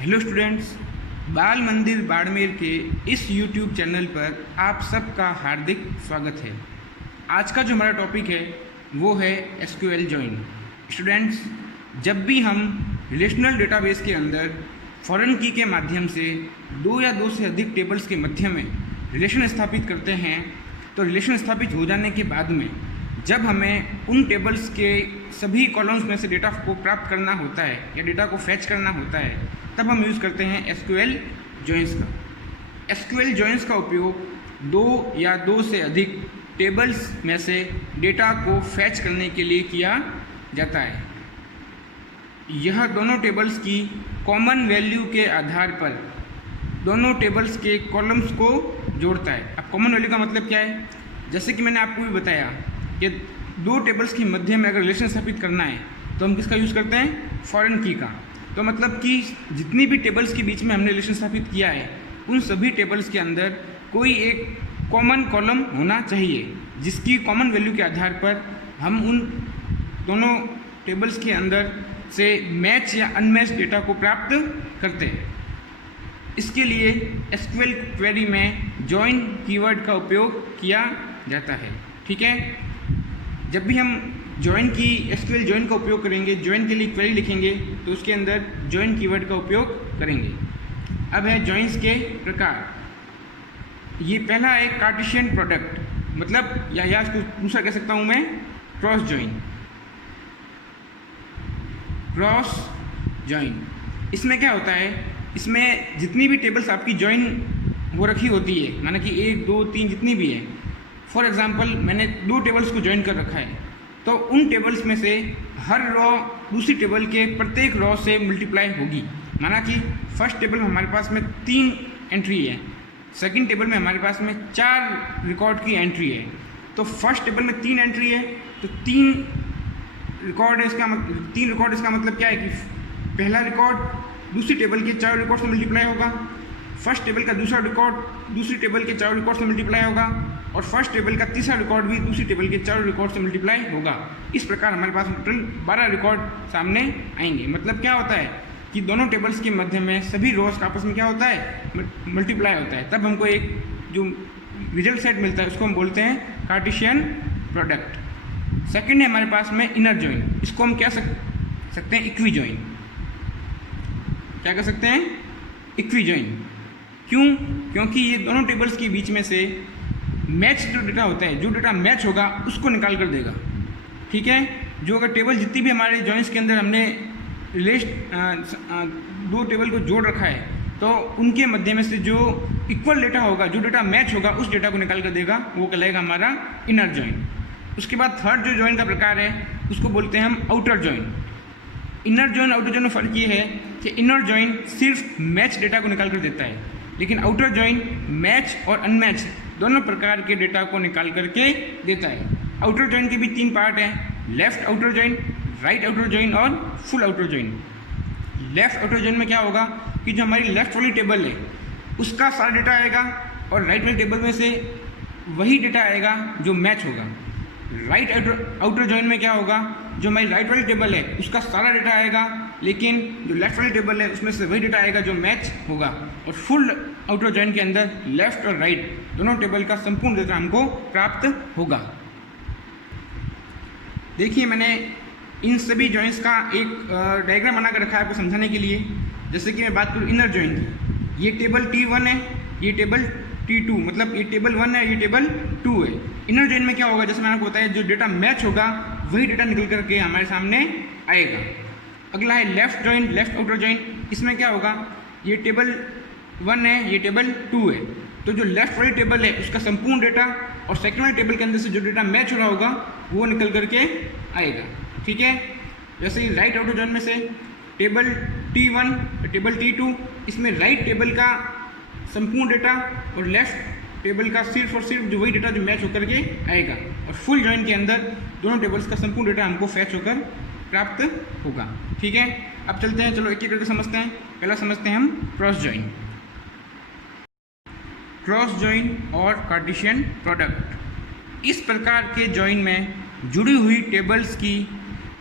Hello students, बाल मंदिर बाड़मेर के इस यूट्यूब चैनल पर आप सबका हार्दिक स्वागत है। आज का जो हमारा टॉपिक है वो है एसक्यूएल जॉइन। स्टूडेंट्स, जब भी हम रिलेशनल डेटाबेस के अंदर फॉरेन की के माध्यम से दो या दो से अधिक टेबल्स के मध्य में रिलेशन स्थापित करते हैं, तो रिलेशन स्थापित हो जाने के बाद में जब हमें उन टेबल्स के सभी कॉलम्स में से डेटा को प्राप्त करना होता है या डेटा को फैच करना होता है, तब हम यूज़ करते हैं एसक्यूएल जॉइंस का। एसक्यूएल जॉइंस का उपयोग दो या दो से अधिक टेबल्स में से डेटा को फैच करने के लिए किया जाता है। यह दोनों टेबल्स की कॉमन वैल्यू के आधार पर दोनों टेबल्स के कॉलम्स को जोड़ता है। अब कॉमन वैल्यू का मतलब क्या है? जैसे कि मैंने आपको भी बताया कि दो टेबल्स के मध्य में अगर रिलेशन स्थापित करना है तो हम किसका यूज़ करते हैं? फॉरेन की का। तो मतलब कि जितनी भी टेबल्स के बीच में हमने रिलेशन स्थापित किया है, उन सभी टेबल्स के अंदर कोई एक कॉमन कॉलम होना चाहिए, जिसकी कॉमन वैल्यू के आधार पर हम उन दोनों टेबल्स के अंदर से मैच या अनमैच डेटा को प्राप्त करते हैं। इसके लिए एसक्यूएल क्वेरी में जॉइन कीवर्ड का उपयोग किया जाता है। ठीक है, जब भी हम जॉइन की एसक्यूएल जॉइन का उपयोग करेंगे, जॉइन के लिए क्वेरी लिखेंगे, तो उसके अंदर जॉइन कीवर्ड का उपयोग करेंगे। अब है जॉइंस के प्रकार। ये पहला है कार्टेशियन प्रोडक्ट, मतलब या इसको दूसरा कह सकता हूँ मैं क्रॉस जॉइन। क्रॉस जॉइन इसमें क्या होता है? इसमें जितनी भी टेबल्स आपकी जॉइन हो रखी होती है, माना कि 1 2 3 जितनी भी है, फॉर एग्जांपल मैंने दो टेबल्स को जॉइन कर रखा है, तो उन टेबल्स में से हर रॉ दूसरी टेबल के प्रत्येक रॉ से मल्टीप्लाई होगी। माना कि फर्स्ट टेबल में हमारे पास में 3 एंट्री है, सेकंड टेबल में हमारे पास में 4 रिकॉर्ड की एंट्री है। तो फर्स्ट टेबल में 3 एंट्री है, तो 3 रिकॉर्ड है। 3 रिकॉर्ड इसका मतलब क्या है कि पहला रिकॉर्ड दूसरी टेबल के 4 रिकॉर्ड से मल्टीप्लाई होगा, फर्स्ट टेबल का दूसरा रिकॉर्ड दूसरी टेबल के 4 रिकॉर्ड से मल्टीप्लाई होगा, और फर्स्ट टेबल का तीसरा रिकॉर्ड भी दूसरी टेबल के 4 रिकॉर्ड से मल्टीप्लाई होगा। इस प्रकार हमारे पास टोटल 12 रिकॉर्ड सामने आएंगे। मतलब क्या होता है कि दोनों टेबल्स के मध्य में सभी रोज का आपस में क्या होता है? मल्टीप्लाई होता है। तब हमको एक जो रिजल्ट सेट मिलता है उसको हम बोलते हैं कार्टेशियन प्रोडक्ट। सेकेंड है हमारे पास में इनर जॉइन। इसको हम क्या सकते हैं? Equi join. क्या कर सकते हैं? Equi join. क्यों? क्योंकि ये दोनों टेबल्स के बीच में से मैच जो डेटा होता है, जो डेटा मैच होगा उसको निकाल कर देगा। ठीक है, जो अगर टेबल जितनी भी हमारे जॉइंस के अंदर हमने दो टेबल को जोड़ रखा है, तो उनके मध्य में से जो इक्वल डेटा होगा, जो डेटा मैच होगा, उस डेटा को निकाल कर देगा, वो कहलाएगा हमारा इनर जॉइन। उसके बाद थर्ड जो जॉइन का प्रकार है उसको बोलते हैं हम outer join. Inner join outer join में फ़र्क ये है कि इनर जॉइन सिर्फ मैच डेटा को निकाल कर देता है, लेकिन आउटर जॉइन मैच और अनमैच दोनों प्रकार के डेटा को निकाल करके देता है। आउटर जॉइन के भी 3 पार्ट हैं: left outer join, right outer join और full outer join. Left outer join में क्या होगा कि जो हमारी लेफ्ट वाली टेबल है उसका सारा डेटा आएगा, और राइट वाली टेबल में से वही डेटा आएगा जो मैच होगा। राइट आउटर जॉइन में क्या होगा? जो हमारी राइट वाली टेबल है उसका सारा डेटा आएगा, लेकिन जो लेफ्ट वाली टेबल है उसमें से वही डेटा आएगा जो मैच होगा। और फुल आउटर जॉइन के अंदर लेफ्ट और राइट दोनों टेबल का संपूर्ण डेटा हमको प्राप्त होगा। देखिए, मैंने इन सभी जॉइंस का एक डायग्राम बना कर रखा है आपको समझाने के लिए। जैसे कि मैं बात करूँ इनर जॉइन की, ये टेबल T1 है, ये टेबल T2, मतलब ये टेबल 1 है, ये टेबल 2 है। इनर जॉइन में क्या होगा? जैसे मैंने आपको बताया, जो डेटा मैच होगा वही डेटा निकल करके हमारे सामने आएगा। अगला है left join, left outer join. इसमें क्या होगा? ये टेबल 1 है, ये टेबल 2 है, तो जो लेफ्ट वाली टेबल है उसका संपूर्ण डेटा और सेकंड वाली टेबल के अंदर से जो डेटा मैच हो रहा होगा वो निकल करके आएगा। ठीक है, जैसे ही राइट आउटर जॉइन में से टेबल T1, टेबल T2, इसमें राइट टेबल का संपूर्ण डेटा और लेफ्ट टेबल का सिर्फ और सिर्फ जो वही डेटा जो मैच होकर के आएगा। और फुल जॉइन के अंदर दोनों टेबल्स का संपूर्ण डेटा हमको फैच होकर प्राप्त होगा। ठीक है, अब चलते हैं, चलो एक एक करके समझते हैं। पहला समझते हैं हम क्रॉस जॉइन। क्रॉस जॉइन और कार्टेशियन प्रोडक्ट। इस प्रकार के जॉइन में जुड़ी हुई टेबल्स की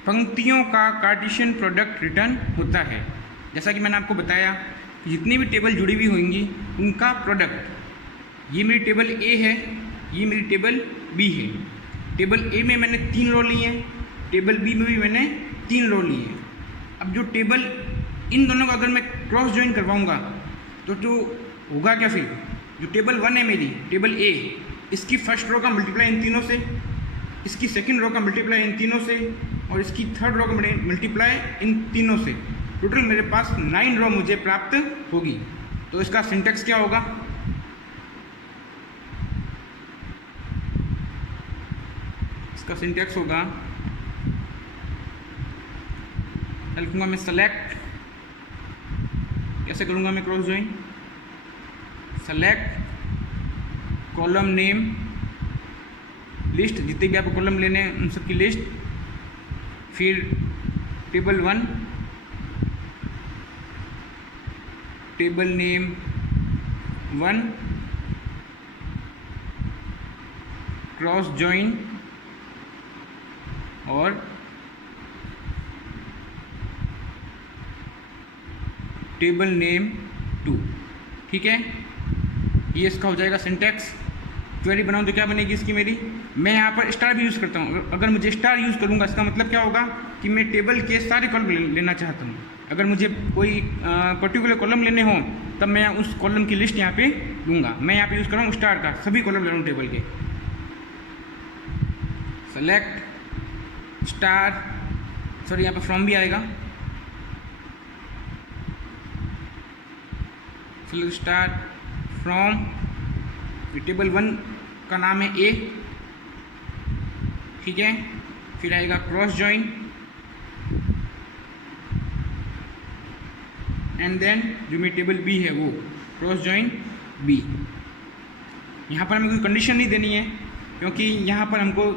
पंक्तियों का कार्टेशियन प्रोडक्ट रिटर्न होता है। जैसा कि मैंने आपको बताया कि जितनी भी टेबल जुड़ी हुई होंगी उनका प्रोडक्ट, ये मेरी टेबल ए है, ये मेरी टेबल बी है। टेबल ए में मैंने 3 रो लिए हैं, टेबल बी में भी मैंने 3 रो लिए हैं। अब जो टेबल, इन दोनों का अगर मैं क्रॉस ज्वाइन करवाऊँगा तो जो होगा क्या, फिर जो टेबल 1 है मेरी, टेबल ए, इसकी फर्स्ट रो का मल्टीप्लाई इन तीनों से, इसकी सेकंड रो का मल्टीप्लाई इन तीनों से, और इसकी थर्ड रो का मल्टीप्लाई इन तीनों से, टोटल मेरे पास 9 रो मुझे प्राप्त होगी। तो इसका सिंटेक्स क्या होगा, इसका सिंटेक्स होगा, लिखूंगा मैं सेलेक्ट, कैसे करूंगा मैं cross join, select column name list, जितने भी आपको कॉलम लेने हैं उन सब की लिस्ट, फिर table 1, table name 1, cross join, और टेबल नेम 2। ठीक है, ये इसका हो जाएगा सिंटेक्स। क्वेरी बनाऊँ तो क्या बनेगी इसकी मेरी, मैं यहाँ पर स्टार भी यूज़ करता हूँ। अगर मुझे स्टार यूज़ करूँगा इसका मतलब क्या होगा कि मैं टेबल के सारे कॉलम लेना चाहता हूँ। अगर मुझे कोई पर्टिकुलर कॉलम लेने हों तब मैं उस कॉलम की लिस्ट यहाँ पे लूँगा। मैं यहाँ पे यूज़ कर रहा हूँ स्टार का, सभी कॉलम ले रहा हूँ टेबल के। सेलेक्ट स्टार, सॉरी यहाँ पर फ्रॉम भी आएगा, सेलेक्ट स्टार फ्रॉम, टेबल 1 का नाम है ए, ठीक है। फिर आएगा क्रॉस ज्वाइन, एंड देन जो मेरी टेबल बी है वो क्रॉस ज्वाइन बी। यहाँ पर हमें कोई कंडीशन नहीं देनी है क्योंकि यहाँ पर हमको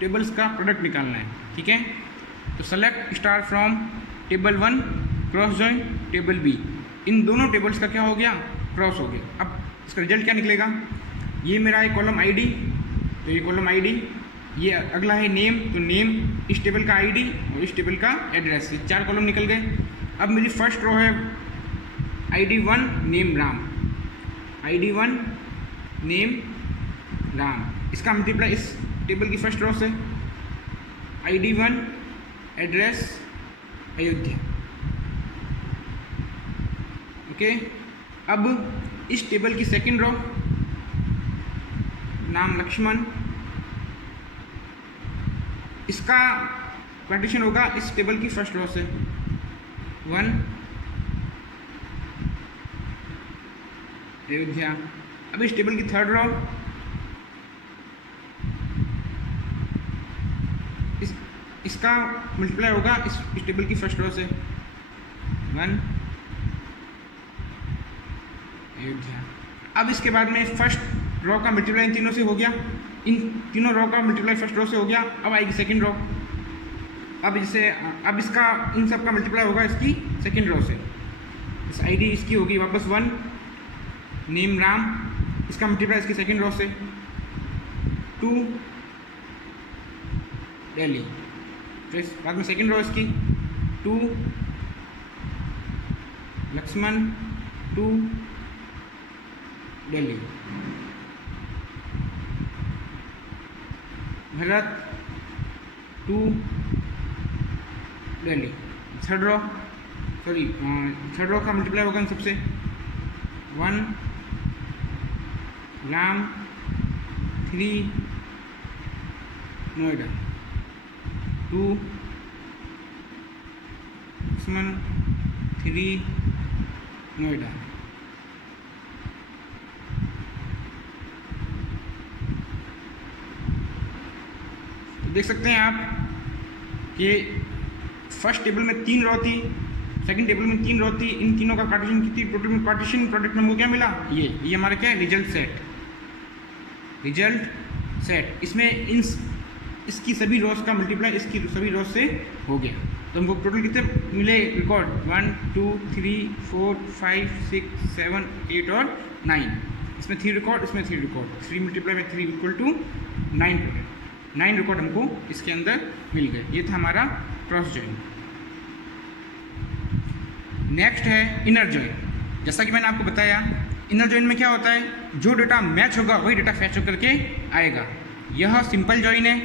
टेबल्स का प्रोडक्ट निकालना है, ठीक है। तो select star from table 1 cross join table B, इन दोनों टेबल्स का क्या हो गया, क्रॉस हो गया। अब इसका रिजल्ट क्या निकलेगा, ये मेरा है कॉलम आईडी, तो ये कॉलम आईडी, ये अगला है नेम, तो नेम इस टेबल का आईडी और इस टेबल का एड्रेस, ये 4 कॉलम निकल गए। अब मेरी फर्स्ट रो है ID1 name Ram, ID1 name Ram, इसका मल्टीप्लाई इस टेबल की फर्स्ट रो से, ID1 एड्रेस अयोध्या, ओके। अब इस टेबल की सेकंड रो नाम लक्ष्मण, इसका पार्टीशन होगा इस टेबल की फर्स्ट रो से 1 अयोध्या। अब इस टेबल की थर्ड रो इसका मल्टीप्लाई होगा इस टेबल की फर्स्ट रो से 1 अयोध्या। अब इसके बाद में फर्स्ट रो का मल्टीप्लाई इन तीनों से हो गया, इन तीनों रो का मल्टीप्लाई फर्स्ट रो से हो गया। अब आएगी सेकंड रो, अब इसे, अब इसका इन सब का मल्टीप्लाई होगा इसकी सेकंड रो से, इस आईडी इसकी होगी वापस 1 नेम राम, इसका मल्टीप्लाई इसकी सेकंड रो से 2 दिल्ली, तो इस बाद में सेकंड रो इसकी 2 Lakshman 2 Delhi, Bharat 2 Delhi. Third row, sorry third row का मल्टीप्लाई होगा इन सबसे 1 राम 3 नोएडा, 2 लक्ष्मण 3 नोएडा। देख सकते हैं आप कि फर्स्ट टेबल में 3 रो थी, सेकंड टेबल में 3 रो थी, इन तीनों का पार्टीशन कितनी, टोटल में पार्टीशन प्रोडक्ट में क्या मिला, ये हमारा क्या है, रिजल्ट सेट, रिजल्ट सेट। इसमें इन इसकी सभी रोज का मल्टीप्लाई इसकी सभी रोज से हो गया, तो हमको टोटल कितने मिले रिकॉर्ड 1 2 3 4 5 6 7 8 और 9, इसमें 3 रिकॉर्ड, इसमें 3 रिकॉर्ड, 3 मल्टीप्लाई में 3 इक्वल टू 9 टोटल, 9 रिकॉर्ड हमको इसके अंदर मिल गए। ये था हमारा क्रॉस ज्वाइन। नेक्स्ट है इनर जॉइन। जैसा कि मैंने आपको बताया, इनर जॉइन में क्या होता है, जो डेटा मैच होगा वही डेटा फैच होकर के आएगा। यह सिंपल जॉइन है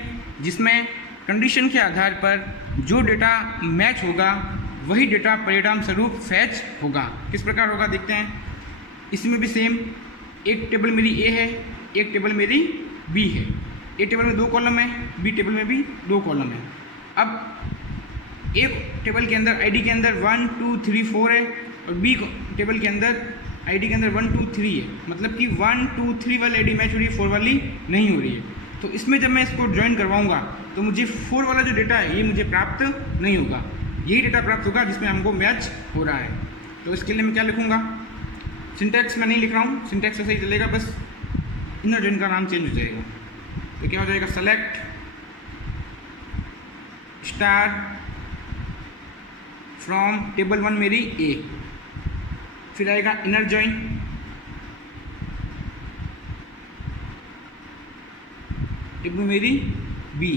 जिसमें कंडीशन के आधार पर जो डेटा मैच होगा वही डेटा परिणाम स्वरूप फैच होगा। किस प्रकार होगा देखते हैं। इसमें भी सेम, एक टेबल मेरी ए है, एक टेबल मेरी बी है। ए टेबल में 2 कॉलम है, बी टेबल में भी 2 कॉलम है। अब एक टेबल के अंदर आईडी के अंदर 1 2 3 4 है और बी टेबल के अंदर आईडी के अंदर 1 2 3 है। मतलब कि 1 2 3 वाली आईडी मैच हो रही है, 4 वाली नहीं हो रही है। तो इसमें जब मैं इसको ज्वाइन करवाऊंगा तो मुझे 4 वाला जो डेटा है ये मुझे प्राप्त नहीं होगा, यही डेटा प्राप्त होगा जिसमें हमको मैच हो रहा है। तो इसके लिए मैं क्या लिखूंगा, सिंटैक्स मैं नहीं लिख रहा हूँ, सिंटैक्स ऐसे ही चलेगा, बस इनर जॉइन का नाम चेंज हो जाएगा। तो क्या हो जाएगा, सेलेक्ट स्टार फ्रॉम टेबल 1 मेरी ए, फिर आएगा इनर जॉइन, टेबल मेरी बी।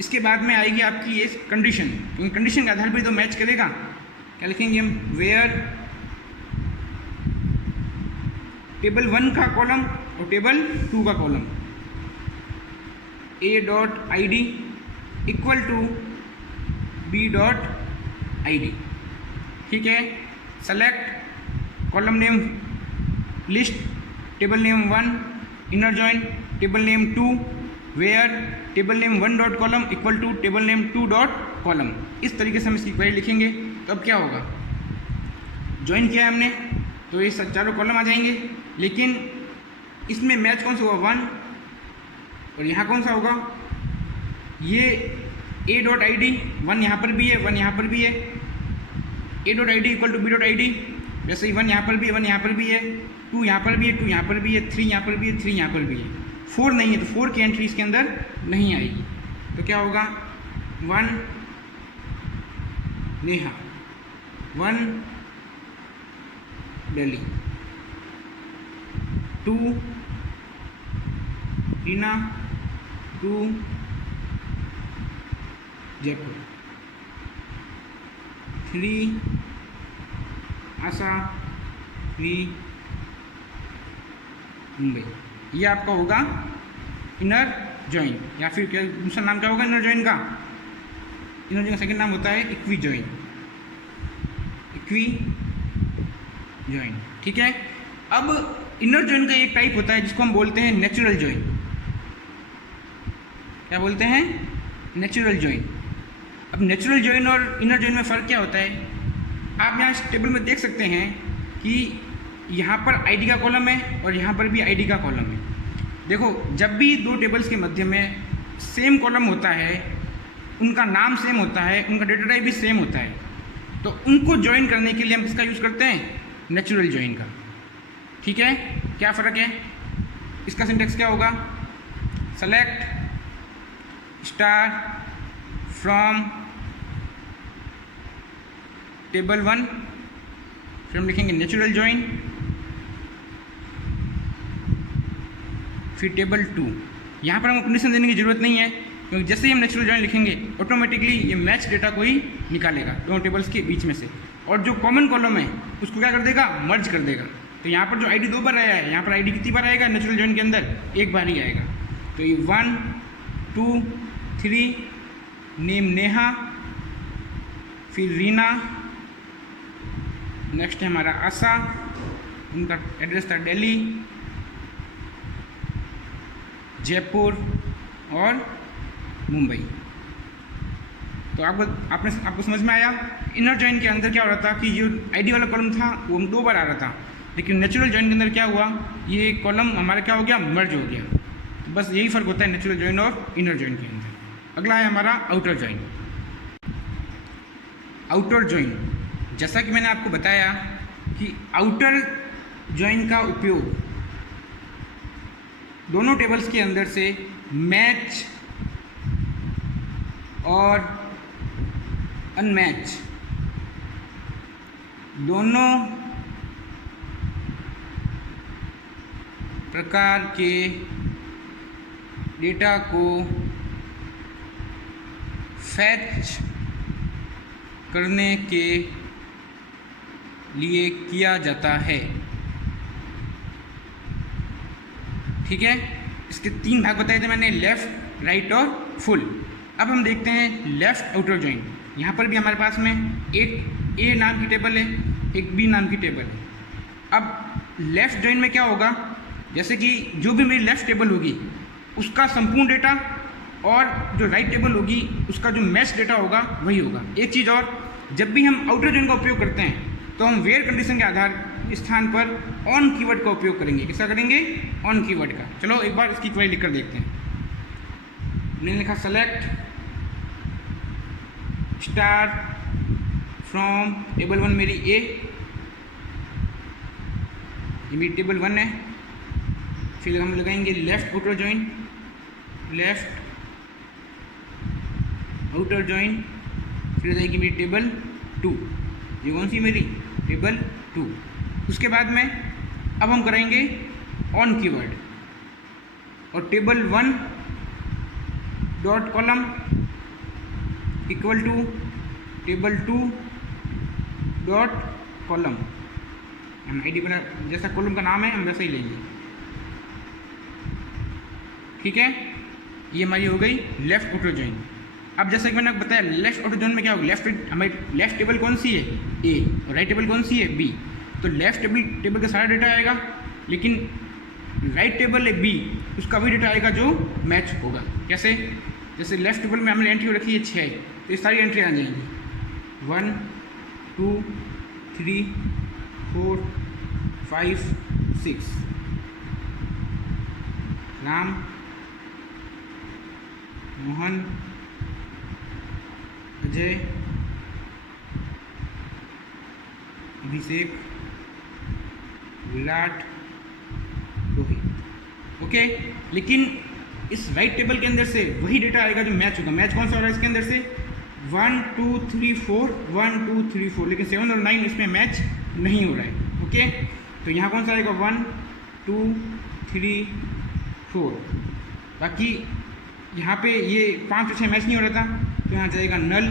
इसके बाद में आएगी आपकी ये कंडीशन, क्योंकि कंडीशन के आधार पर तो मैच करेगा। क्या लिखेंगे हम, वेयर टेबल 1 का कॉलम और टेबल 2 का column a dot I D equal to b dot I D. ठीक है, select column name list table name 1 inner join table name 2 where table name 1 dot column equal to table name 2 dot column. इस तरीके से हम इसकी query लिखेंगे। तो अब क्या होगा, ज्वाइन किया है हमने तो ये चारों कॉलम आ जाएंगे, लेकिन इसमें मैच कौन सा होगा, 1, और यहाँ कौन सा होगा, ये a डॉट आई डी, 1 यहाँ पर भी है 1 यहाँ पर भी है, a dot I D equal to b dot I D, वैसे ही 1 यहाँ पर भी है 1 यहाँ पर भी है, 2 यहाँ पर भी है 2 यहाँ पर भी है, 3 यहाँ पर भी है 3 यहाँ पर भी है, 4 नहीं है तो 4 की एंट्री इसके अंदर नहीं आएगी। तो क्या होगा, 1 नेहा 1 दिल्ली, 2 रीना 2 जयपुर, 3 आशा 3 मुंबई। ये आपका होगा इनर जॉइन, या फिर क्या दूसरा नाम क्या होगा इनर जॉइन का, इनर जॉइन का सेकंड नाम होता है इक्वी जॉइन, इक्वी जॉइन। ठीक है, अब इनर जॉइन का एक टाइप होता है जिसको हम बोलते हैं नेचुरल जॉइन। क्या बोलते हैं, नेचुरल जॉइन। अब नेचुरल जॉइन और इनर जॉइन में फ़र्क क्या होता है, आप यहाँ इस टेबल में देख सकते हैं कि यहाँ पर आईडी का कॉलम है और यहाँ पर भी आईडी का कॉलम है। देखो, जब भी 2 टेबल्स के मध्य में सेम कॉलम होता है, उनका नाम सेम होता है, उनका डेटा टाइप भी सेम होता है, तो उनको ज्वाइन करने के लिए हम किसका यूज़ करते हैं, नेचुरल जॉइन का। ठीक है, क्या फ़र्क है, इसका सिंटेक्स क्या होगा, सेलेक्ट स्टार फ्रॉम टेबल 1, फिर हम लिखेंगे नेचुरल जॉइन, फिर टेबल 2। यहाँ पर हमको कंडीशन देने की ज़रूरत नहीं है, क्योंकि जैसे ही हम नेचुरल जॉइन लिखेंगे ऑटोमेटिकली ये मैच डेटा को ही निकालेगा दोनों टेबल्स के बीच में से, और जो कॉमन कॉलम है उसको क्या कर देगा, मर्ज कर देगा। तो यहाँ पर जो आईडी 2 बार आया है, यहाँ पर आईडी कितनी बार आएगा नेचुरल जॉइन के अंदर, 1 बार ही आएगा। तो ये 1 2 3 नेम नेहा, फिर रीना, नेक्स्ट है हमारा आशा, उनका एड्रेस था दिल्ली, जयपुर और मुंबई। तो आपको समझ में आया। इनर जॉइन के अंदर क्या हो रहा था कि जो आईडी वाला कॉलम था वो 2 बार आ रहा था, लेकिन नेचुरल जॉइन के अंदर क्या हुआ, ये कॉलम हमारा क्या हो गया, मर्ज हो गया। तो बस यही फ़र्क होता है नेचुरल जॉइन और इनर जॉइन के अंदर। अगला है हमारा आउटर जॉइन। आउटर जॉइन, जैसा कि मैंने आपको बताया कि आउटर जॉइन का उपयोग दोनों टेबल्स के अंदर से मैच और अनमैच दोनों प्रकार के डेटा को फैच करने के लिए किया जाता है। ठीक है, इसके 3 भाग बताए थे मैंने, लेफ़्ट, राइट और फुल। अब हम देखते हैं लेफ़्ट आउटर जॉइन। यहाँ पर भी हमारे पास में एक ए नाम की टेबल है, एक बी नाम की टेबल है। अब लेफ़्ट जॉइन में क्या होगा, जैसे कि जो भी मेरी लेफ़्ट टेबल होगी उसका संपूर्ण डेटा और जो राइट टेबल होगी उसका जो मैच डेटा होगा वही होगा। एक चीज़ और, जब भी हम आउटर जॉइन का उपयोग करते हैं तो हम वेयर कंडीशन के आधार स्थान पर ऑन कीवर्ड का उपयोग करेंगे। किसका करेंगे? ऑन कीवर्ड का। चलो एक बार इसकी क्वेरी लिख कर देखते हैं। मैंने लिखा सेलेक्ट स्टार फ्रॉम टेबल 1 मेरी ए, ये मेरी टेबल 1 है। फिर हम लगाएंगे left outer join, left outer join, फिर जाएगी मेरी टेबल 2। ये कौन सी मेरी? टेबल 2। उसके बाद में अब हम करेंगे ऑन कीवर्ड, और table 1 dot column equal to table 2 dot column. हम आईडी बना, जैसा कॉलम का नाम है हम वैसा ही लेंगे। ठीक है, ये हमारी हो गई लेफ़्ट आउटर जॉइन। अब जैसा कि मैंने आपको बताया लेफ़्ट आउटर जॉइन में क्या होगा, हमारी लेफ़्ट टेबल कौन सी है? ए, और राइट टेबल कौन सी है? बी। तो लेफ़्ट टेबल का सारा डेटा आएगा, लेकिन राइट टेबल है बी, उसका भी डेटा आएगा जो मैच होगा। कैसे? जैसे लेफ़्ट टेबल में हमने एंट्री रखी है 6, तो ये सारी एंट्री आ जाएंगी 1 2 3 4 5 6। राम, मोहन, अजय, अभिषेक, विराट, रोहित। ओके, लेकिन इस राइट टेबल के अंदर से वही डेटा आएगा जो मैच होगा। मैच कौन सा हो रहा है इसके अंदर से? 1 2 3 4 1 2 3 4, लेकिन 7 और 9 इसमें मैच नहीं हो रहा है। ओके, तो यहाँ कौन सा आएगा? 1 2 3 4। बाकी यहाँ पे ये 5 से 6 मैच नहीं हो रहा था, तो यहाँ जाएगा नल,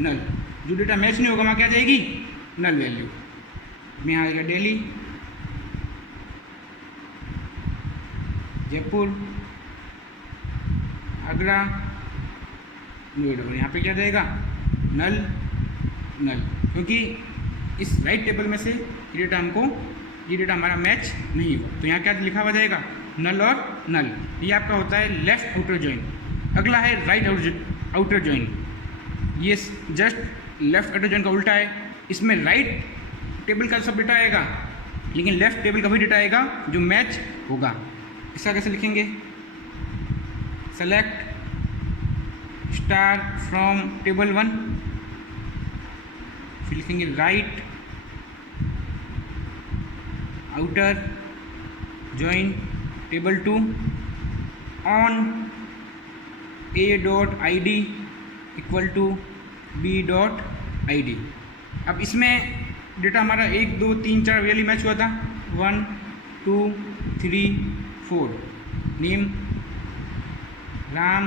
नल। जो डेटा मैच नहीं होगा वहाँ क्या जाएगी? नल वैल्यू में। यहाँ आएगा दिल्ली, जयपुर, आगरा, नोएडा, और यहाँ पे क्या जाएगा? नल, नल। क्योंकि इस राइट टेबल में से ये डेटा हमारा मैच नहीं हुआ, तो यहाँ क्या लिखा हुआ जाएगा? नल और नल। ये आपका होता है लेफ़्ट आउटर जॉइन। अगला है राइट आउटर जॉइन। ये जस्ट लेफ़्ट आउटर जॉइन का उल्टा है। इसमें राइट टेबल का सब डेटा आएगा, लेकिन लेफ़्ट टेबल का भी डेटा आएगा जो मैच होगा। इसका कैसे लिखेंगे? सेलेक्ट स्टार फ्रॉम टेबल 1, फिर लिखेंगे right outer join table 2 on A dot I D equal to B dot I D. अब इसमें डेटा हमारा 1 2 3 4 रियली मैच हुआ था। 1 2 3 4। नेम राम,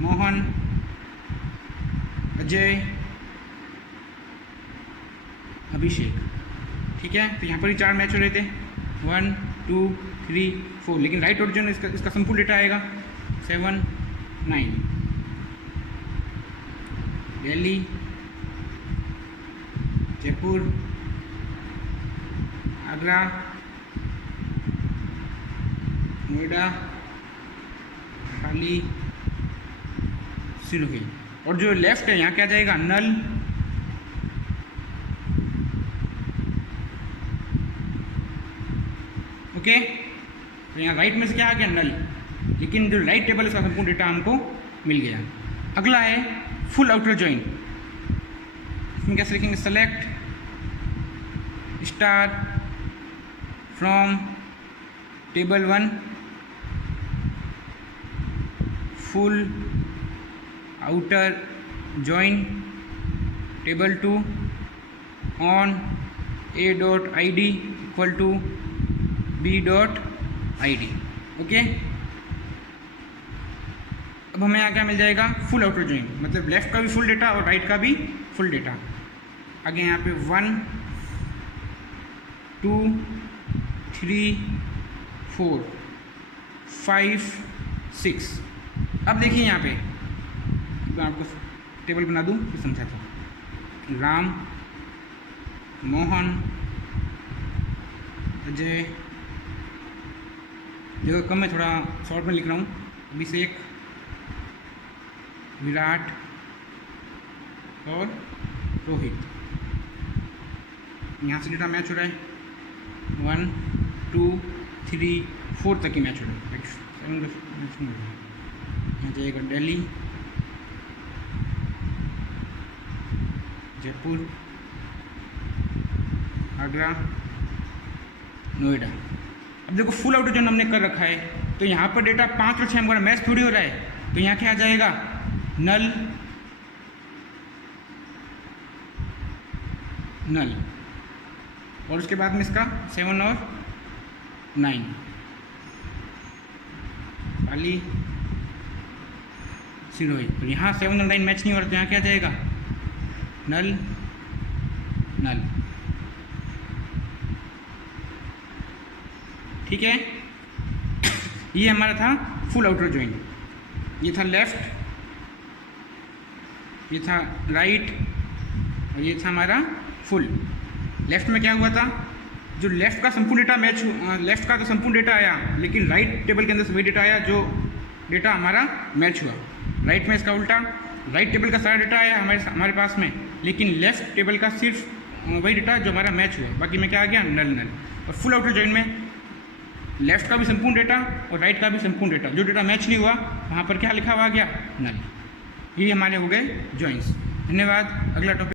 मोहन, अजय, अभिषेक। ठीक है, तो यहाँ पर ही 4 मैच हो रहे थे 1 2 3 4, लेकिन राइट आउटर जॉइन इसका संपूर्ण डेटा आएगा 7 9। दिल्ली, जयपुर, आगरा, नोएडा, खाली, सिरोही। और जो लेफ्ट है यहाँ क्या जाएगा? नल, ओके। तो यहाँ राइट में से क्या आ गया? नल, लेकिन जो राइट टेबल इसका संपूर्ण डेटा हमको मिल गया। अगला है फुल आउटर जॉइन। इसमें कैसे लिखेंगे? Select star from table 1 full outer join table 2 on A dot I D equal to B dot I D. Okay, अब हमें यहाँ क्या मिल जाएगा? फुल आउटर जॉइन, मतलब लेफ्ट का भी फुल डेटा और राइट का भी फुल डेटा। आगे यहाँ पे 1 2 3 4 5 6। अब देखिए यहाँ पे मैं आपको टेबल बना दूँ फिर समझाता हूँ। राम, मोहन, अजय, जगह कम है थोड़ा शॉर्ट में लिख रहा हूँ, अभिषेक, विराट और रोहित। यहाँ से डेटा मैच हो रहा है 1 2 3 4 तक ही मैच हो रहा है। यहाँ जाएगा दिल्ली, जयपुर, आगरा, नोएडा। अब देखो फुल आउटर जोन हमने कर रखा है, तो यहाँ पर डेटा 5 और 6 हमारा मैच थोड़ी हो रहा है, तो यहाँ क्या आ जाएगा नल नल, और उसके बाद में इसका 7 और 9 खाली सिरोही। तो यहाँ 7 और 9 मैच नहीं हो रहा, तो यहाँ क्या जाएगा नल नल। ठीक है, ये हमारा था फुल आउटर जॉइन। ये था लेफ्ट, ये था राइट और ये था हमारा फुल। लेफ्ट में क्या हुआ था, जो लेफ्ट का संपूर्ण डेटा मैच, लेफ्ट का तो संपूर्ण डेटा आया, लेकिन राइट टेबल के अंदर से वही डेटा आया जो डेटा हमारा मैच हुआ। राइट में इसका उल्टा, राइट टेबल का सारा डेटा आया हमारे पास में, लेकिन लेफ्ट टेबल का सिर्फ वही डेटा जो हमारा मैच हुआ, बाकी में क्या आ गया नल नल। और फुल आउटर जॉइन में लेफ्ट का भी संपूर्ण डेटा और राइट का भी संपूर्ण डेटा, जो डेटा मैच नहीं हुआ वहाँ पर क्या लिखा हुआ गया नल। ये हमारे हो गए जॉइंस। धन्यवाद। अगला टॉपिक